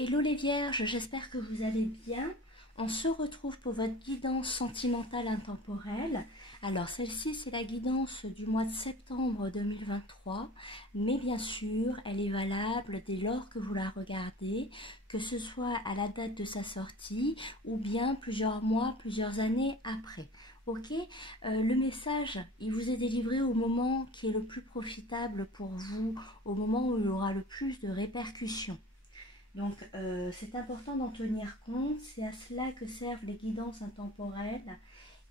Hello les vierges, j'espère que vous allez bien. On se retrouve pour votre guidance sentimentale intemporelle. Alors celle-ci, c'est la guidance du mois de septembre 2023, mais bien sûr, elle est valable dès lors que vous la regardez, que ce soit à la date de sa sortie ou bien plusieurs mois, plusieurs années après. Ok, le message, il vous est délivré au moment qui est le plus profitable pour vous, au moment où il y aura le plus de répercussions. Donc, c'est important d'en tenir compte, c'est à cela que servent les guidances intemporelles.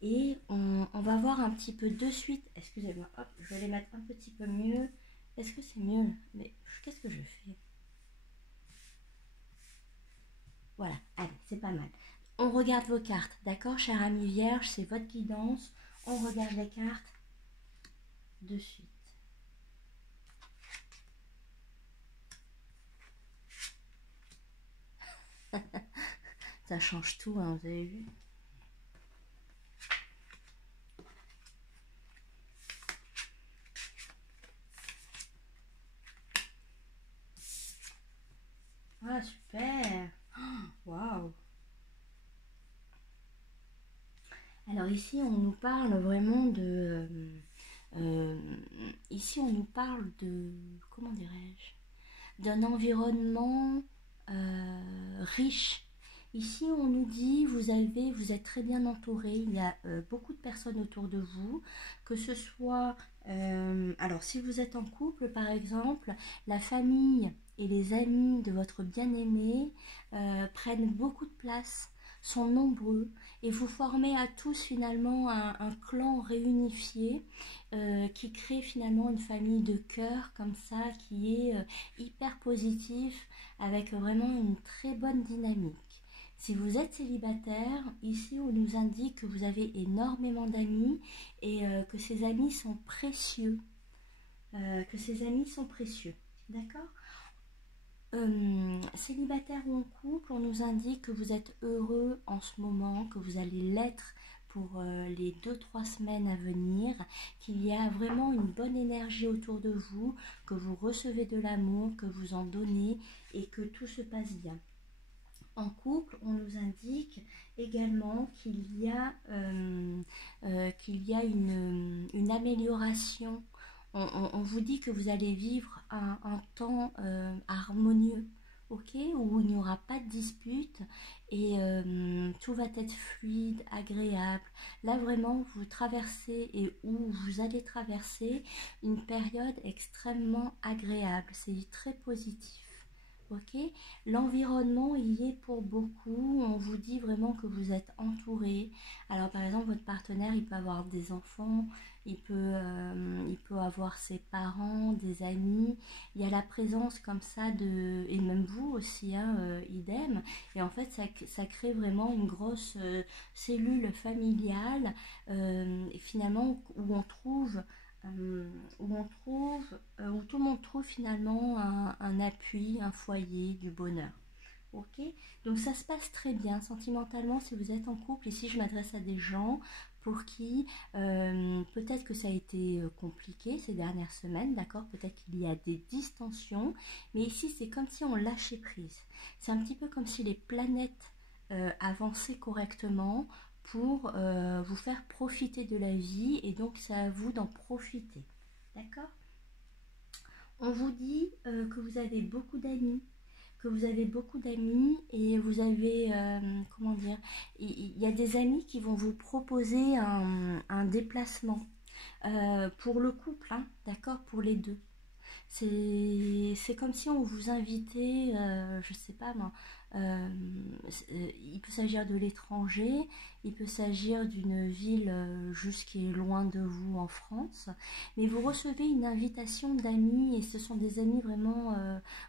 Et on va voir un petit peu de suite, excusez-moi, hop, je vais les mettre un petit peu mieux. Est-ce que c'est mieux? Mais qu'est-ce que je fais? Voilà, allez, c'est pas mal. On regarde vos cartes, d'accord, cher ami vierge, c'est votre guidance. On regarde les cartes de suite. Ça change tout, hein, vous avez vu? Ah, super! Waouh! Alors ici, on nous parle vraiment de... ici, on nous parle de... Comment dirais-je? D'un environnement riche. Ici, on nous dit, vous êtes très bien entouré, il y a beaucoup de personnes autour de vous, que ce soit... alors, si vous êtes en couple, par exemple, la famille et les amis de votre bien-aimé prennent beaucoup de place, sont nombreux, et vous formez à tous finalement un clan réunifié qui crée finalement une famille de cœur comme ça, qui est hyper positif, avec vraiment une très bonne dynamique. Si vous êtes célibataire, ici on nous indique que vous avez énormément d'amis et que ces amis sont précieux. D'accord? Célibataire ou en couple, on nous indique que vous êtes heureux en ce moment, que vous allez l'être pour les 2-3 semaines à venir, qu'il y a vraiment une bonne énergie autour de vous, que vous recevez de l'amour, que vous en donnez et que tout se passe bien. En couple, on nous indique également qu'il y a une amélioration. On vous dit que vous allez vivre un temps harmonieux, ok, où il n'y aura pas de dispute et tout va être fluide, agréable. Là vraiment, vous traversez et où vous allez traverser une période extrêmement agréable. C'est très positif. Ok, l'environnement y est pour beaucoup. On vous dit vraiment que vous êtes entouré. Alors par exemple, votre partenaire, il peut avoir des enfants, il peut avoir ses parents, des amis. Il y a la présence comme ça de, et même vous aussi, hein, idem. Et en fait, ça crée vraiment une grosse cellule familiale, et finalement où on trouve où tout le monde trouve finalement un appui, un foyer, du bonheur. Ok, donc ça se passe très bien sentimentalement si vous êtes en couple. Ici, je m'adresse à des gens pour qui peut-être que ça a été compliqué ces dernières semaines, d'accord? Peut-être qu'il y a des distensions, mais ici, c'est comme si on lâchait prise. C'est un petit peu comme si les planètes avançaient correctement pour vous faire profiter de la vie, et donc c'est à vous d'en profiter, d'accord? On vous dit que vous avez beaucoup d'amis, et vous avez, comment dire, il y a des amis qui vont vous proposer un déplacement pour le couple, hein, d'accord, pour les deux. C'est comme si on vous invitait, je sais pas moi, il peut s'agir de l'étranger, il peut s'agir d'une ville juste qui est loin de vous en France, mais vous recevez une invitation d'amis, et ce sont des amis vraiment,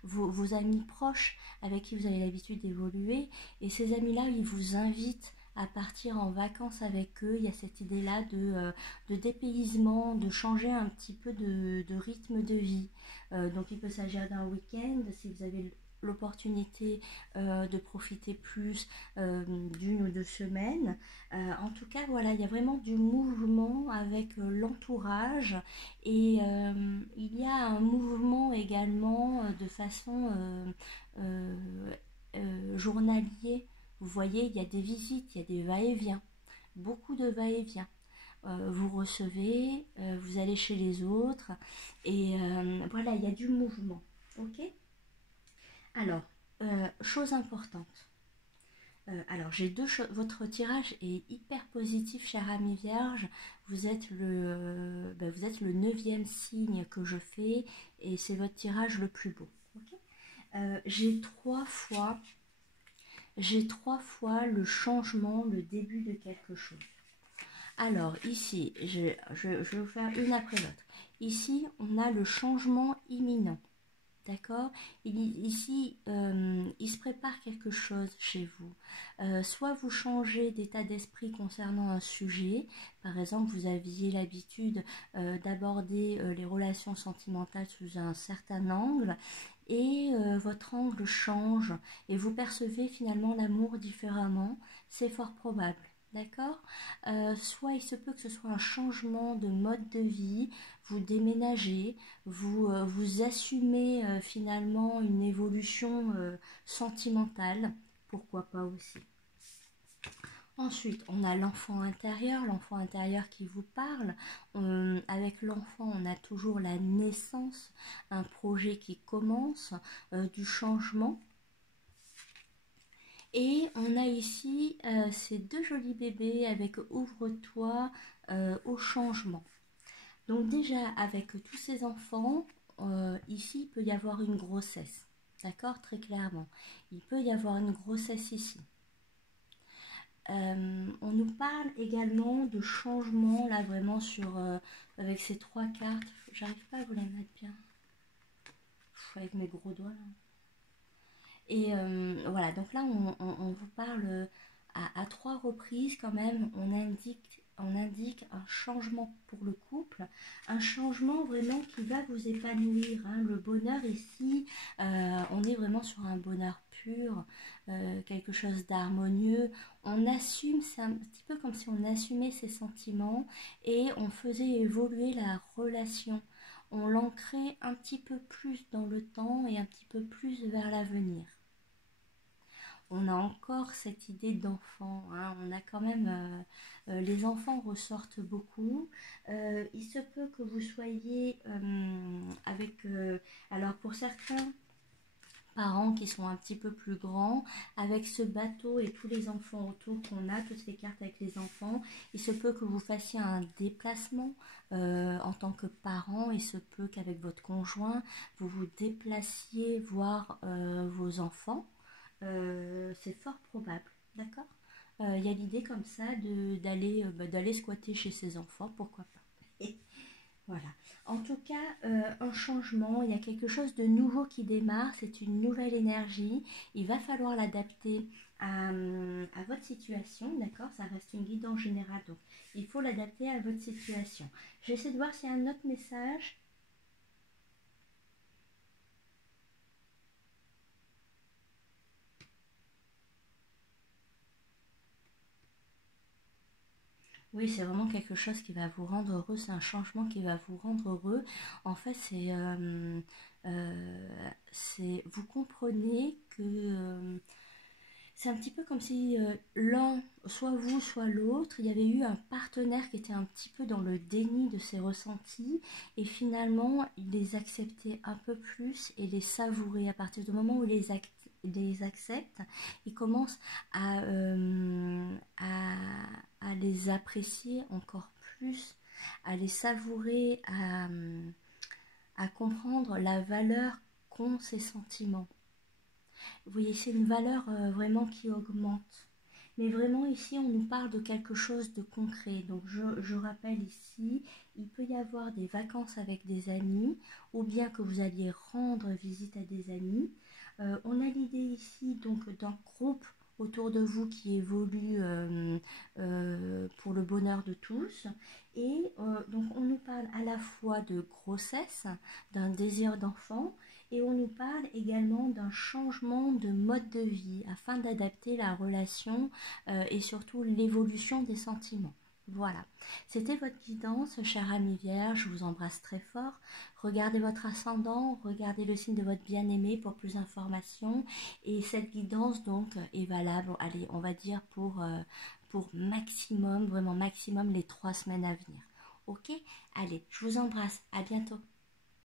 vos amis proches avec qui vous avez l'habitude d'évoluer, et ces amis-là, ils vous invitent à partir en vacances avec eux. Il y a cette idée-là de dépaysement, de changer un petit peu de rythme de vie. Donc il peut s'agir d'un week-end, si vous avez l'opportunité de profiter plus d'une ou deux semaines. En tout cas, voilà, il y a vraiment du mouvement avec l'entourage, et il y a un mouvement également de façon journalier. Vous voyez, il y a des visites, il y a des va-et-vient, beaucoup de va-et-vient. Vous recevez, vous allez chez les autres, et voilà, il y a du mouvement. Ok? Alors, chose importante. Alors, j'ai deux choses. Votre tirage est hyper positif, cher ami Vierge. Vous êtes vous êtes le 9e signe que je fais, et c'est votre tirage le plus beau. Okay. J'ai trois fois le changement, le début de quelque chose. Alors, ici, je vais vous faire une après l'autre. Ici, on a le changement imminent. D'accord? Ici, il se prépare quelque chose chez vous. Soit vous changez d'état d'esprit concernant un sujet. Par exemple, vous aviez l'habitude d'aborder les relations sentimentales sous un certain angle. Et votre angle change. Et vous percevez finalement l'amour différemment. C'est fort probable. D'accord? Soit il se peut que ce soit un changement de mode de vie, vous déménagez, vous assumez finalement une évolution sentimentale, pourquoi pas aussi. Ensuite, on a l'enfant intérieur qui vous parle. Avec l'enfant, on a toujours la naissance, un projet qui commence, du changement. Et on a ici ces deux jolis bébés avec ouvre-toi au changement. Donc déjà, avec tous ces enfants, ici, il peut y avoir une grossesse. D'accord? Très clairement. Il peut y avoir une grossesse ici. On nous parle également de changement, là, vraiment, avec ces trois cartes. J'arrive pas à vous les mettre bien. Avec mes gros doigts, là. Et voilà, donc là, on vous parle à trois reprises quand même. On indique un changement pour le couple, un changement vraiment qui va vous épanouir. Hein. Le bonheur ici, on est vraiment sur un bonheur pur, quelque chose d'harmonieux. On assume, c'est un petit peu comme si on assumait ses sentiments et on faisait évoluer la relation. On l'ancrait un petit peu plus dans le temps et un petit peu plus vers l'avenir. On a encore cette idée d'enfant, hein. On a quand même, les enfants ressortent beaucoup. Il se peut que vous soyez avec, alors pour certains parents qui sont un petit peu plus grands, avec ce bateau et tous les enfants autour qu'on a, toutes les cartes avec les enfants, il se peut que vous fassiez un déplacement en tant que parent. Il se peut qu'avec votre conjoint, vous vous déplaciez voir vos enfants. C'est fort probable, d'accord? Il y a l'idée comme ça d'aller squatter chez ses enfants, pourquoi pas. Voilà. En tout cas, un changement, il y a quelque chose de nouveau qui démarre, c'est une nouvelle énergie. Il va falloir l'adapter à votre situation, d'accord? Ça reste une guidance générale, donc il faut l'adapter à votre situation. J'essaie de voir s'il y a un autre message. Oui, c'est vraiment quelque chose qui va vous rendre heureux, c'est un changement qui va vous rendre heureux. En fait, vous comprenez que c'est un petit peu comme si l'un, soit vous, soit l'autre, il y avait eu un partenaire qui était un petit peu dans le déni de ses ressentis et finalement, il les acceptait un peu plus et les savourait. À partir du moment où il les accepte, il commence à les apprécier encore plus, à les savourer, à comprendre la valeur qu'ont ces sentiments. Vous voyez, c'est une valeur vraiment qui augmente. Mais vraiment ici, on nous parle de quelque chose de concret. Donc je rappelle ici, il peut y avoir des vacances avec des amis, ou bien que vous alliez rendre visite à des amis. On a l'idée ici donc d'un groupe autour de vous qui évolue pour le bonheur de tous. Et donc on nous parle à la fois de grossesse, d'un désir d'enfant, et on nous parle également d'un changement de mode de vie afin d'adapter la relation et surtout l'évolution des sentiments. Voilà, c'était votre guidance, cher ami Vierge, je vous embrasse très fort. Regardez votre ascendant, regardez le signe de votre bien-aimé pour plus d'informations. Et cette guidance donc est valable, allez, on va dire pour maximum, vraiment maximum les 3 semaines à venir. Ok? Allez, je vous embrasse, à bientôt.